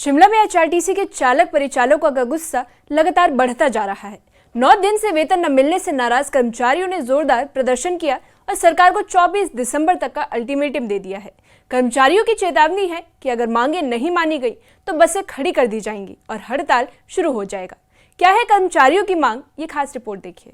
शिमला में एचआरटीसी के चालक परिचालकों का गुस्सा लगातार बढ़ता जा रहा है। 9 दिन से वेतन न मिलने से नाराज कर्मचारियों ने जोरदार प्रदर्शन किया और सरकार को 24 दिसंबर तक का अल्टीमेटम दे दिया है। कर्मचारियों की चेतावनी है कि अगर मांगे नहीं मानी गई तो बसें खड़ी कर दी जाएंगी और हड़ताल शुरू हो जाएगा। क्या है कर्मचारियों की मांग, ये खास रिपोर्ट देखिए।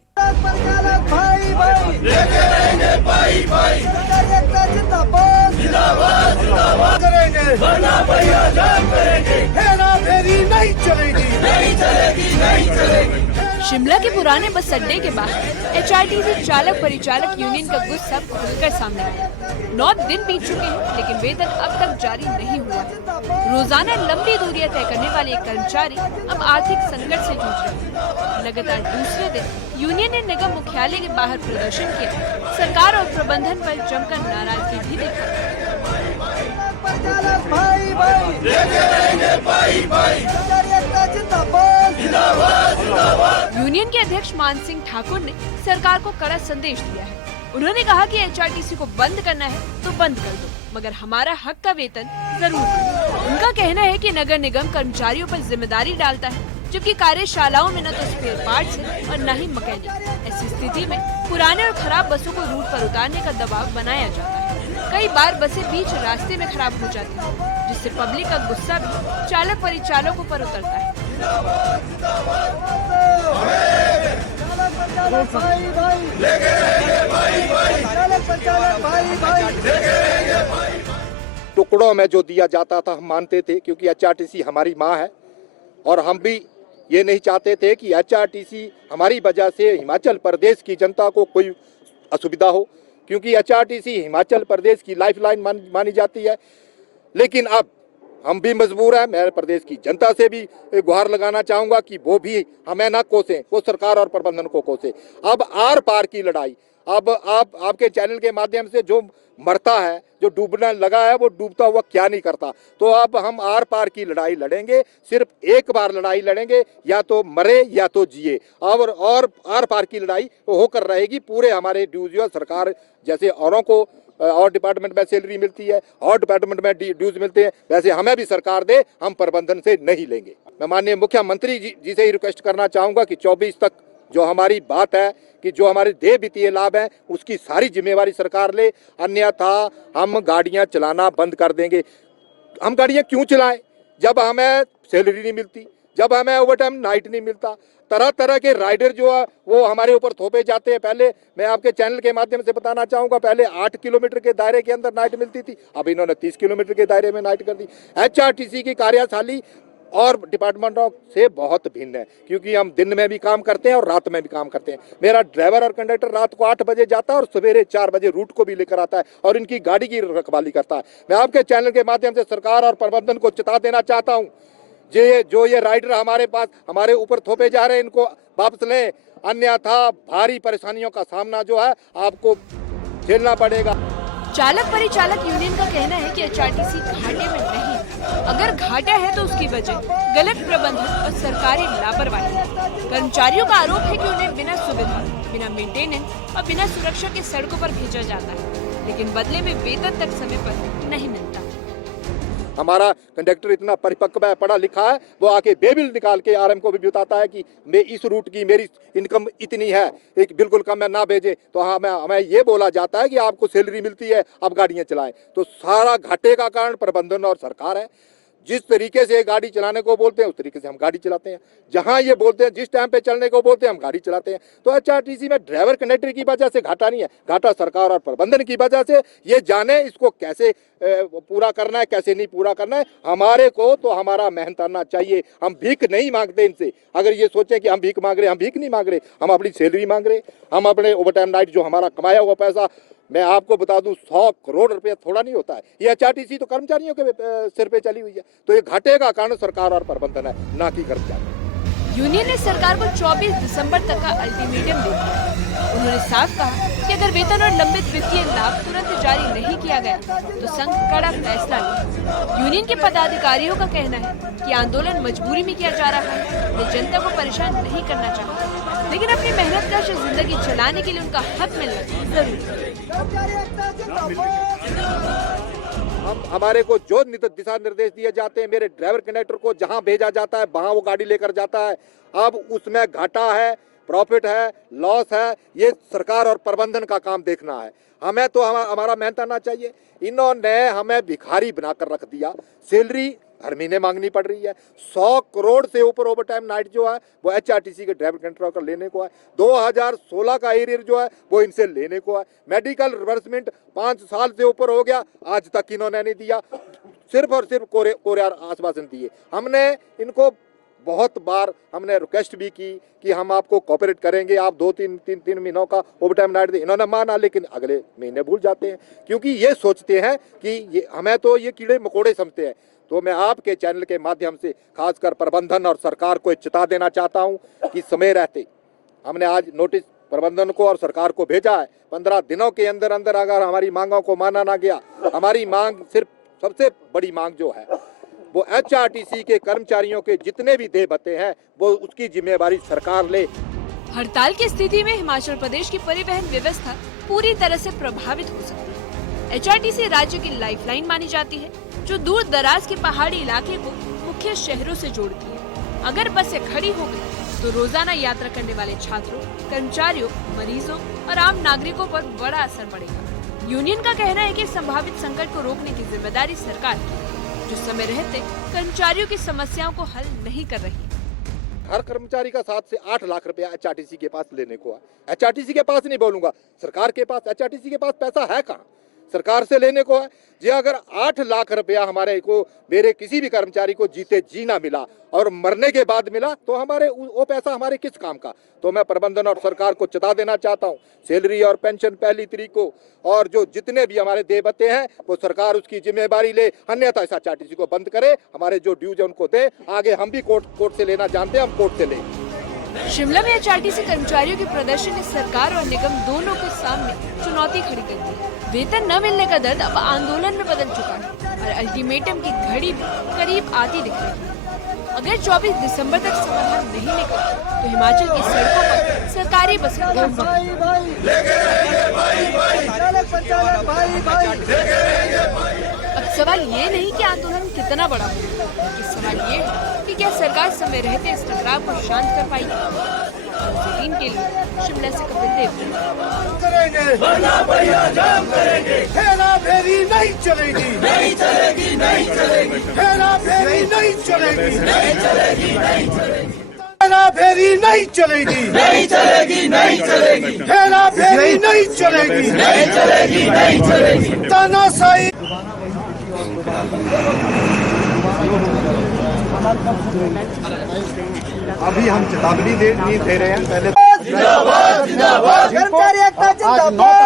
शिमला के पुराने बस अड्डे के बाहर एचआरटीसी चालक परिचालक यूनियन का गुस्सा खुलकर सामने आया। 9 दिन बीत चुके हैं लेकिन वेतन अब तक जारी नहीं हुआ है। रोजाना लंबी दूरियां तय करने वाले एक कर्मचारी अब आर्थिक संकट से जूझ रहे हैं। लगातार दूसरे दिन यूनियन ने निगम मुख्यालय के बाहर प्रदर्शन किया। सरकार और प्रबंधन पर जमकर नाराजगी भी दिखाई। यूनियन के अध्यक्ष मान सिंह ठाकुर ने सरकार को कड़ा संदेश दिया है। उन्होंने कहा कि एचआरटीसी को बंद करना है तो बंद कर दो, मगर हमारा हक का वेतन जरूर दो। उनका कहना है कि नगर निगम कर्मचारियों पर जिम्मेदारी डालता है, जबकि कार्यशालाओं में न तो स्पेयर पार्ट्स है और न ही मैकेनिक। ऐसी स्थिति में पुराने और खराब बसों को रूट पर उतारने का दबाव बनाया जाता है। कई बार बसें बीच रास्ते में खराब हो जाती हैं, जिससे पब्लिक का गुस्सा भी चालक परिचालकों पर उतरता है। टुकड़ों में जो दिया जाता था हम मानते थे, क्योंकि एचआरटीसी हमारी माँ है और हम भी ये नहीं चाहते थे कि एचआरटीसी हमारी वजह से हिमाचल प्रदेश की जनता को कोई असुविधा हो, क्योंकि एचआरटीसी हिमाचल प्रदेश की लाइफलाइन मानी जाती है। लेकिन अब हम भी मजबूर हैं। मैं प्रदेश की जनता से भी गुहार लगाना चाहूँगा कि वो भी हमें ना कोसें, वो सरकार और प्रबंधन को कोसे। अब आर पार की लड़ाई, अब आपके चैनल के माध्यम से जो मरता है, जो डूबने लगा है, वो डूबता हुआ क्या नहीं करता। तो अब हम आर पार की लड़ाई लड़ेंगे, सिर्फ एक बार लड़ाई लड़ेंगे, या तो मरे या तो जिए। और आर पार की लड़ाई होकर रहेगी। पूरे हमारे ड्यूज सरकार जैसे औरों को और डिपार्टमेंट में सैलरी मिलती है और डिपार्टमेंट में ड्यूज मिलते हैं, वैसे हमें भी सरकार दे, हम प्रबंधन से नहीं लेंगे। मैं माननीय मुख्यमंत्री जी से ही रिक्वेस्ट करना चाहूँगा कि 24 तक जो हमारी बात है कि जो हमारे देय वित्तीय लाभ है उसकी सारी जिम्मेवारी सरकार ले, अन्यथा हम गाड़ियां चलाना बंद कर देंगे। हम गाड़ियां क्यों चलाएं जब हमें सैलरी नहीं मिलती, जब हमें ओवरटाइम नाइट नहीं मिलता। तरह तरह के राइडर जो है वो हमारे ऊपर थोपे जाते हैं। पहले मैं आपके चैनल के माध्यम से बताना चाहूँगा, पहले 8 किलोमीटर के दायरे के अंदर नाइट मिलती थी, अब इन्होंने 30 किलोमीटर के दायरे में नाइट कर दी। एचआरटीसी की कार्यशैली और डिपार्टमेंटों से बहुत भिन्न है, क्योंकि हम दिन में भी काम करते हैं और रात में भी काम करते हैं। मेरा ड्राइवर और कंडक्टर रात को 8 बजे जाता है और सवेरे 4 बजे रूट को भी लेकर आता है और इनकी गाड़ी की रखवाली करता है। मैं आपके चैनल के माध्यम से सरकार और प्रबंधन को चेता देना चाहता हूँ, जो ये राइडर हमारे ऊपर थोपे जा रहे हैं, इनको वापस लें, अन्यथा भारी परेशानियों का सामना जो है आपको झेलना पड़ेगा। चालक परिचालक यूनियन का कहना है कि एचआरटीसी घाटे में नहीं, अगर घाटा है तो उसकी वजह गलत प्रबंधन और सरकारी लापरवाही है। कर्मचारियों का आरोप है कि उन्हें बिना सुविधा, बिना मेंटेनेंस और बिना सुरक्षा के सड़कों पर भेजा जाता है, लेकिन बदले में वेतन तक समय पर नहीं मिलता। हमारा कंडक्टर इतना परिपक्व है, पढ़ा लिखा है, वो आके बेबिल निकाल के आरएम को भी बताता है कि मैं इस रूट की मेरी इनकम इतनी है, एक बिल्कुल कम है ना भेजे। तो हमें ये बोला जाता है कि आपको सैलरी मिलती है, आप गाड़ियां चलाएं। तो सारा घाटे का कारण प्रबंधन और सरकार है। जिस तरीके से गाड़ी चलाने को बोलते हैं उस तरीके से हम गाड़ी चलाते हैं। जहां ये बोलते हैं जिस टाइम पे चलने को बोलते हैं हम गाड़ी चलाते हैं। तो एचआरटीसी में ड्राइवर कंडक्टर की वजह से घाटा नहीं है, घाटा सरकार और प्रबंधन की वजह से। ये जाने इसको कैसे पूरा करना है, कैसे नहीं पूरा करना है। हमारे को तो हमारा मेहनत करना चाहिए। हम भीख नहीं मांगते इनसे। अगर ये सोचें कि हम भीख मांग रहे, हम भीख नहीं मांग रहे, हम अपनी सैलरी मांग रहे। हम अपने ओवरटाइम नाइट जो हमारा कमाया हुआ पैसा, मैं आपको बता दूं 100 करोड़ रुपया थोड़ा नहीं होता है। ये एचआरटीसी तो कर्मचारियों के सिर पे चली हुई है। तो ये घाटे का कारण सरकार और प्रबंधन है, ना कि कर्मचारी। यूनियन ने सरकार को 24 दिसंबर तक का अल्टीमेटम दे दिया। उन्होंने साफ कहा कि अगर वेतन और लंबित वित्तीय लाभ तुरंत जारी नहीं किया गया तो संघ कड़ा फैसला लेगा। यूनियन के पदाधिकारियों का कहना है कि आंदोलन मजबूरी में किया जा रहा है। वे जनता को परेशान नहीं करना चाहते, लेकिन अपनी मेहनत का जिंदगी चलाने के लिए उनका हक मिलना जरूरी है। हम हमारे को जो दिशा निर्देश दिए जाते हैं, मेरे ड्राइवर कंडक्टर को जहां भेजा जाता है वहां वो गाड़ी लेकर जाता है। अब उसमें घाटा है, प्रॉफिट है, लॉस है, ये सरकार और प्रबंधन का काम देखना है। हमें तो हमारा मेहनत आना चाहिए। इन्होंने हमें भिखारी बनाकर रख दिया। सैलरी हर महीने मांगनी पड़ रही है। 100 करोड़ से ऊपर ओवर टाइम नाइट जो है वो एचआरटीसी के ड्राइवर कंडक्टर का लेने को है। 2016 का एरियर जो है वो इनसे लेने को है। मेडिकल रिवर्समेंट 5 साल से ऊपर हो गया, आज तक इन्होंने नहीं दिया। सिर्फ और सिर्फ कोरे आश्वासन दिए। हमने इनको बहुत बार हमने रिक्वेस्ट भी की कि हम आपको कोऑपरेट करेंगे, आप 2-3 महीनों का ओवर टाइम नाइट दें। इन्होंने माना, लेकिन अगले महीने भूल जाते हैं, क्योंकि ये सोचते हैं कि हमें तो ये कीड़े मकोड़े समझते हैं। तो मैं आपके चैनल के माध्यम से खासकर प्रबंधन और सरकार को चिता देना चाहता हूं कि समय रहते हमने आज नोटिस प्रबंधन को और सरकार को भेजा है। 15 दिनों के अंदर अंदर अगर हमारी मांगों को माना ना गया, हमारी मांग सिर्फ सबसे बड़ी मांग जो है वो एचआरटीसी के कर्मचारियों के जितने भी देय भत्ते हैं वो उसकी जिम्मेवारी सरकार ले। हड़ताल की स्थिति में हिमाचल प्रदेश की परिवहन व्यवस्था पूरी तरह से प्रभावित हो सकती है। एचआरटीसी राज्य की लाइफलाइन मानी जाती है, जो दूर दराज के पहाड़ी इलाके को मुख्य शहरों से जोड़ती है। अगर बसें खड़ी हो गई तो रोजाना यात्रा करने वाले छात्रों, कर्मचारियों, मरीजों और आम नागरिकों पर बड़ा असर पड़ेगा। यूनियन का कहना है कि संभावित संकट को रोकने की जिम्मेदारी सरकार की है, जो समय रहते कर्मचारियों की समस्याओं को हल नहीं कर रही। हर कर्मचारी का 7 से 8 लाख रुपया एचआरटीसी के पास लेने को है। एचआरटीसी के पास नहीं बोलूंगा, सरकार के पास, एचआरटीसी के पास पैसा है कहाँ? सरकार से लेने को है। जी अगर 8 लाख रुपया हमारे को, मेरे किसी भी कर्मचारी को जीते जी ना मिला और मरने के बाद मिला, तो हमारे वो पैसा हमारे किस काम का? तो मैं प्रबंधन और सरकार को चेता देना चाहता हूँ, सैलरी और पेंशन पहली तारीख को, और जो जितने भी हमारे देय भत्ते हैं वो सरकार उसकी जिम्मेदारी ले, अन्यथा इस एचआरटीसी को बंद करे। हमारे जो ड्यूज है उनको दे। आगे हम भी कोर्ट से लेना जानते हैं, हम कोर्ट से लें। शिमला में एचआरटीसी कर्मचारियों के प्रदर्शन ने सरकार और निगम दोनों के सामने चुनौती खड़ी कर दी। वेतन न मिलने का दर्द अब आंदोलन में बदल चुका है और अल्टीमेटम की घड़ी भी करीब आती दिख रही है। अगर 24 दिसंबर तक समाधान नहीं निकला तो हिमाचल की सड़कों पर सरकारी बसें अब सवाल ये नहीं कि आंदोलन कितना बड़ा होगा, बल्कि सवाल ये है कि क्या सरकार समय रहते इस टकराव को शांत कर पाएगी। दिन के लिए शिमला से कपिल देव। हेराफेरी नहीं चलेगी, नहीं चलेगी, नहीं चलेगी। हेराफेरी नहीं चलेगी, नहीं चलेगी, नहीं चलेगी। हेराफेरी नहीं चलेगी, नहीं चलेगी, नहीं चलेगी। हेराफेरी नहीं चलेगी, नहीं चलेगी, नहीं चलेगी। तानाशाही अभी हम चेतावनी दे रहे हैं। पहले जिंदाबाद, जिंदाबाद। कर्मचारी एकता जिंदाबाद।